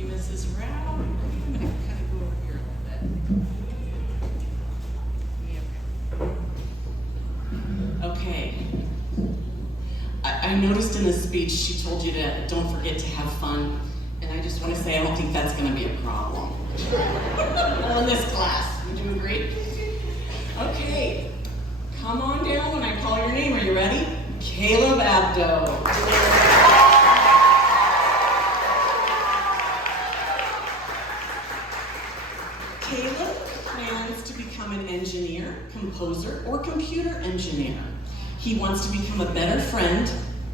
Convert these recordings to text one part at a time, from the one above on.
you, Mrs. Rao. I'm going to kind of go over here a little bit. Okay. I noticed in the speech she told you to don't forget to have fun, and I just want to say I don't think that's going to be a problem. Well, in this class, would you agree? Okay, come on down when I call your name. Are you ready? Caleb Abdo. Caleb plans to become an engineer, composer, or computer engineer. He wants to become a better friend,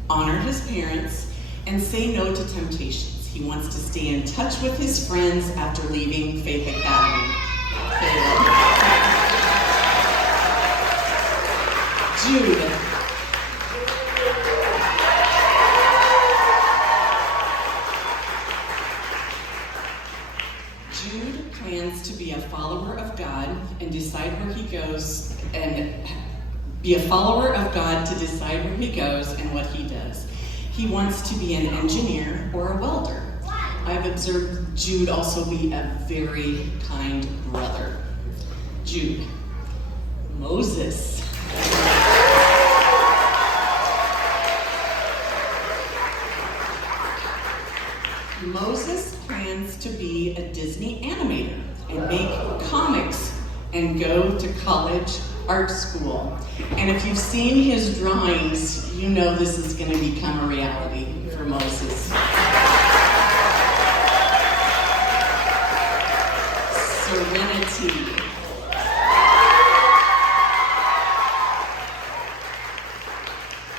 honor his parents, and say no to temptations. He wants to stay in touch with his friends after leaving Faith Academy. Jude. Jude plans to be a follower of God and decide where he goes and be a follower of God to decide where he goes and what he does. He wants to be an engineer or a welder. I've observed Jude also be a very kind brother. Jude. Moses. Moses plans to be a Disney animator and make comics and go to college art school. And if you've seen his drawings, you know this is going to become a reality for Moses. Serenity.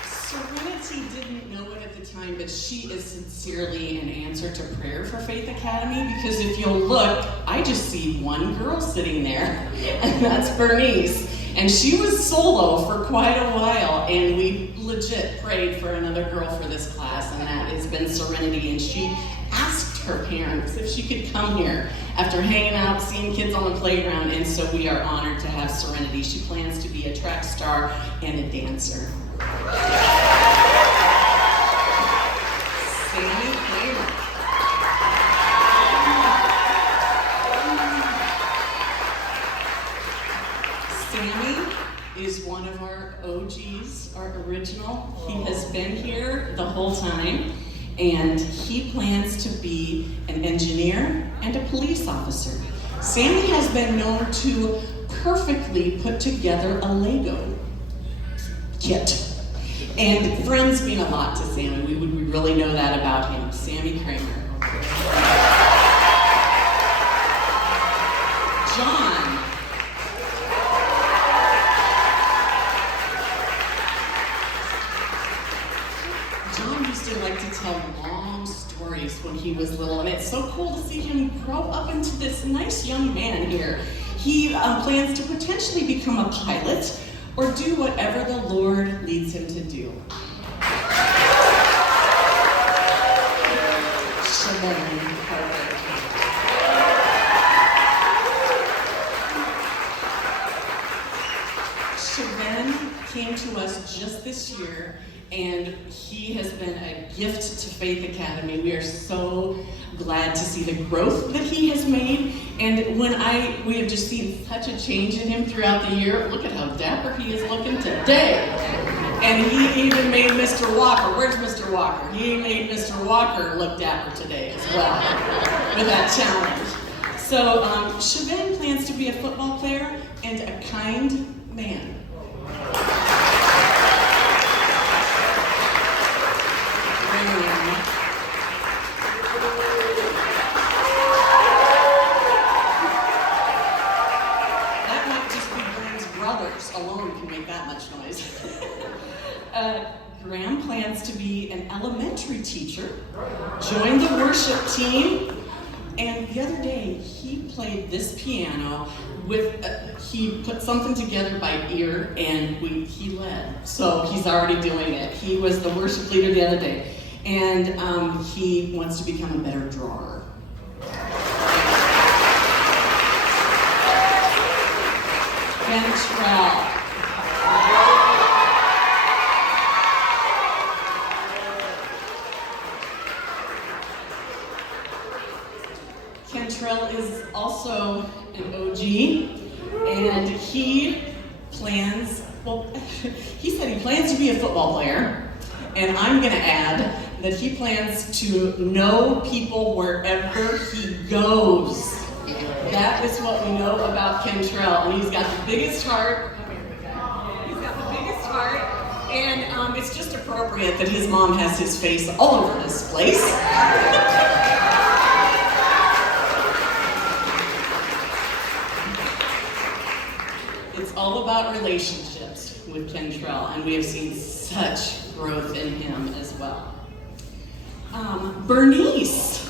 Serenity didn't know it at the time, but she is sincerely an answer to prayer for Faith Academy, because if you'll look, I just see one girl sitting there, and that's Bernice. And she was solo for quite a while, and we legit prayed for another girl for this class, and that has been Serenity. And she asked her parents if she could come here after hanging out, seeing kids on the playground, and so we are honored to have Serenity. She plans to be a track star and a dancer. Sammy Kramer. Sammy is one of our OGs, our original. He has been here the whole time, and he plans to be an engineer and a police officer. Sammy has been known to perfectly put together a Lego kit. And friends mean a lot to Sammy. We really know that about him. Sammy Kramer. John. John used to like to tell long stories when he was little, and it's so cool to see him grow up into this nice young man here. He plans to potentially become a pilot or do whatever the Lord leads him to do. Shaven came to us just this year, and he has been a gift to Faith Academy. We are so glad to see the growth that he has made, and we have just seen such a change in him throughout the year. Look at how dapper he is looking today. And he even made Mr. Walker. Where's Mr. Walker? He made Mr. Walker look dapper today as well with that challenge. So Shaven plans to be a football player and a kind man. That might just be Graham's brothers alone can make that much noise. Graham plans to be an elementary teacher, join the worship team, and the other day he played this piano with, he put something together by ear and he led. So he's already doing it. He was the worship leader the other day, and he wants to become a better drawer. Ventrell. Kentrell is also an OG, and he plans, well, he said he plans to be a football player, and I'm gonna add that he plans to know people wherever he goes. That is what we know about Kentrell, and he's got the biggest heart. He's got the biggest heart, and it's just appropriate that his mom has his face all over this place. It's all about relationships with Kentrell, and we have seen such growth in him as well. Bernice.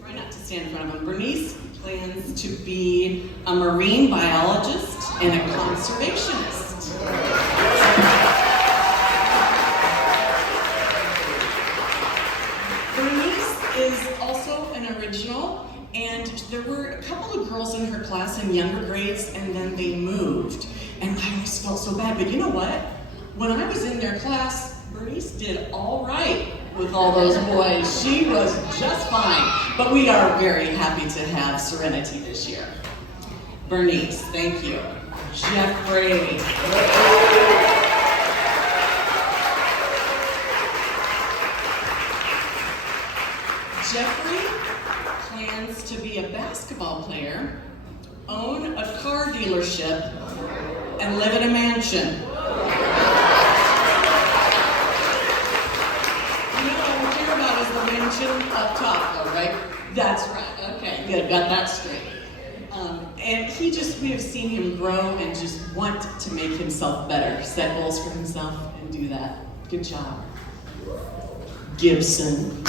Try not to stand in front of him. Bernice plans to be a marine biologist and a conservationist. Bernice is also an original, and there were a couple of girls in her class in younger grades, and then they moved. And I always felt so bad, but you know what? When I was in their class, Bernice did all right with all those boys. She was just fine. But we are very happy to have Serenity this year. Bernice, thank you. Jeffrey. Jeffrey plans to be a basketball player, own a car dealership, and live in a mansion. You know what I care about is the mansion up top, though, right? That's right. Okay, good. Got that straight. And we have seen him grow and just want to make himself better, set goals for himself, and do that. Good job. Gibson.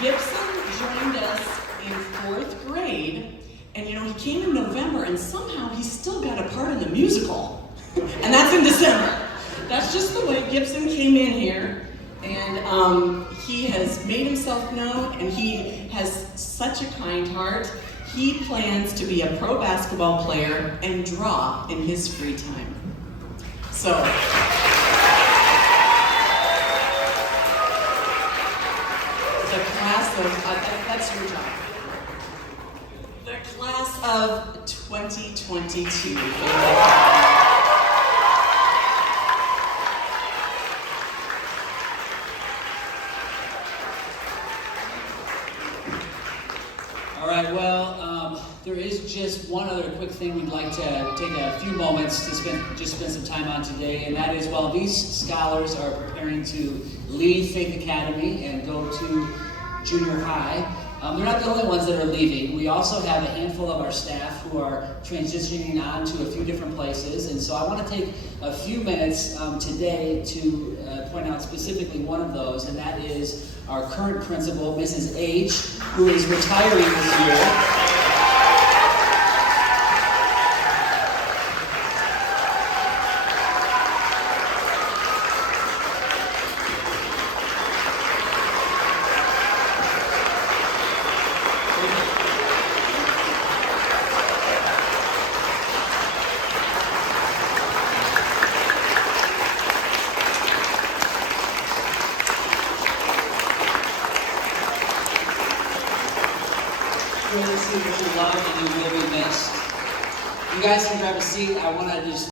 Gibson joined us in 4th grade, and you know, he came in November, and somehow he's still got a part in the musical. And that's in December. That's just the way Gibson came in here, and he has made himself known, and he has such a kind heart. He plans to be a pro basketball player and draw in his free time. So, the class of, that's your job. The class of 2022. All right, well, there is just one other quick thing we'd like to take a few moments to spend some time on today, and that is while these scholars are preparing to leave Faith Academy and go to junior high, they're not the only ones that are leaving. We also have a handful of our staff who are transitioning on to a few different places, and so I want to take a few minutes today to point out specifically one of those, and that is our current principal, Mrs. H., who is retiring this year. Really see what you love and you will be missed. You guys can grab a seat. I want to just